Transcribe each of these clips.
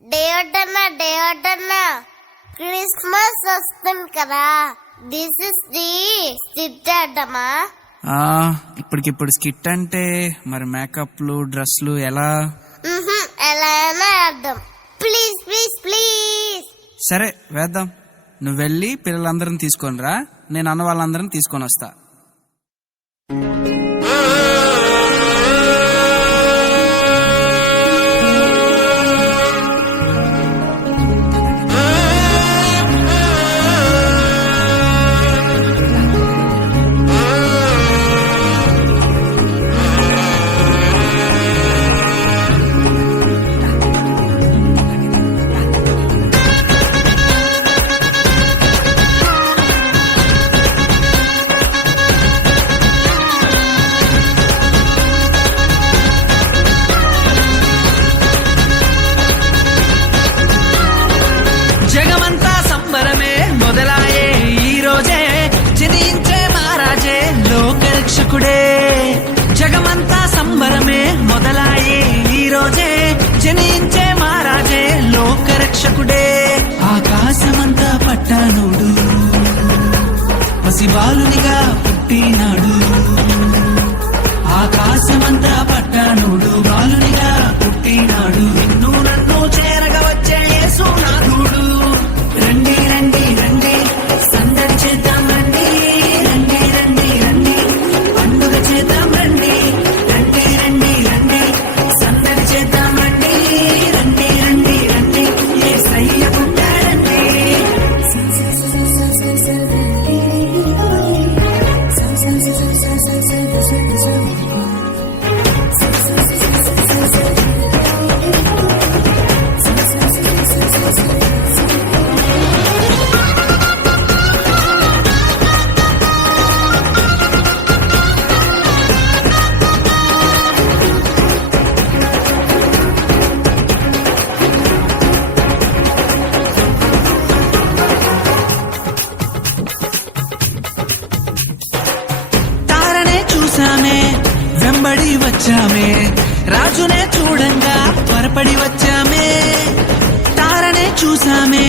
దేవటన్నా Christmas వస్తుంది కదా, this is the skit అడ్డమా? ఇప్పటికిప్పుడు స్కిట్ అంటే మరి మేకప్లు డ్రెస్లు ఎలా? ఎలా అయినా అర్థం. Please please please. సరే వేద్దాం. నువ్వు వెళ్ళి పిల్లలందరిని తీసుకొని రా, నేను అన్న వాళ్ళందరిని తీసుకొని వస్తా. జగమంతా సంబరమే మొదలాయే ఈ రోజే, జనించే మహారాజే లోకరక్షకుడే. ఆకాశమంతా పట్టానుడు పసిబాలునిగా పుట్టినాడు. ఆకాశమంతా పట్టానుడు బాలునిగా పుట్టినాడు. నిన్ను నన్ను చేరగా వచ్చే యేసునాథుడు. రండి రండి రండి సందడి చేద్దాం రండి, రండి రండి రండి పండుగ చేద్దాం రండి, రండి రండి రండి సందడి చేద్దాం రండి, రండి రండి రండి యేసయ్య పుట్టాడండి. వెంబడి వచ్చామే రాజునే చూడంగా త్వరపడి వచ్చామే. తారనే చూసామే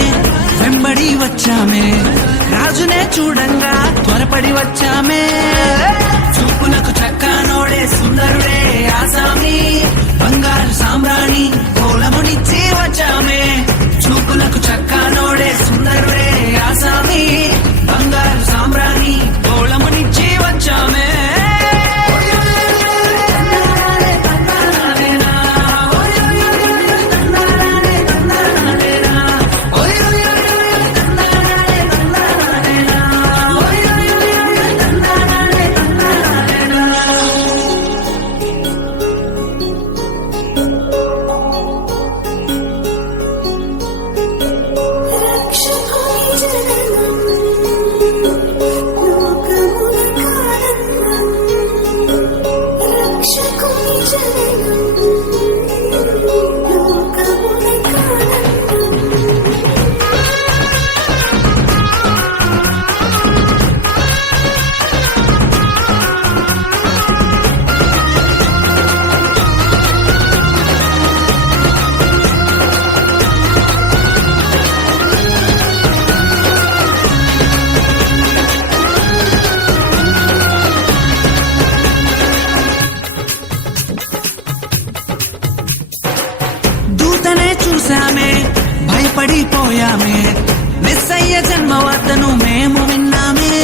వెంబడి వచ్చామే రాజునే చూడంగా త్వరపడి వచ్చామే. చూపులకు చక్కానోడే సుందరుడే ఆసామి, బంగారు సామ్రాణి కోలమునిచ్చి వచ్చామే. చూపులకు చక్కానోడే సుందరుడే ఆసామి, బంగారు సామ్రాణి కోలమునిచ్చి వచ్చామే. చూసామే భయపడిపోయామే, మెస్సయ్య జన్మవార్తను మేము విన్నామే.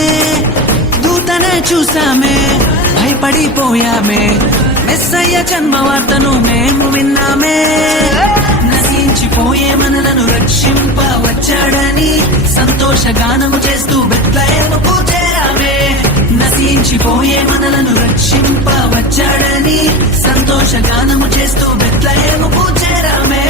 దూతనే చూసామే భయపడిపోయామే, మెస్సయ్య జన్మవార్తను మేము విన్నామే. నశించిపోయే మనలను రక్షింప వచ్చాడని సంతోషగానము చేస్తూ బెత్లెహేముకు చేరామే. నశించిపోయే మనలను రక్షింప వచ్చాడని సంతోషగానము చేస్తూ బెత్లెహేముకు చేరామే.